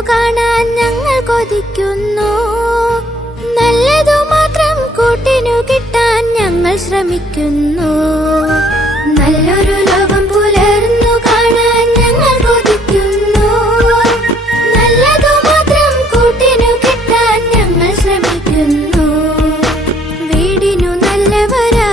കാണാൻ ഞങ്ങൾ കൊതിക്കുന്നു. നല്ലതു മാത്രം കൂട്ടിനു കിട്ടാൻ ഞങ്ങൾ ശ്രമിക്കുന്നു. നല്ലൊരു ലോകം പുലർന്നു കാണാൻ ഞങ്ങൾ കൊതിക്കുന്നു. നല്ലതു മാത്രം കൂട്ടിനു കിട്ടാൻ ഞങ്ങൾ ശ്രമിക്കുന്നു. വീടിനു നല്ലവരാ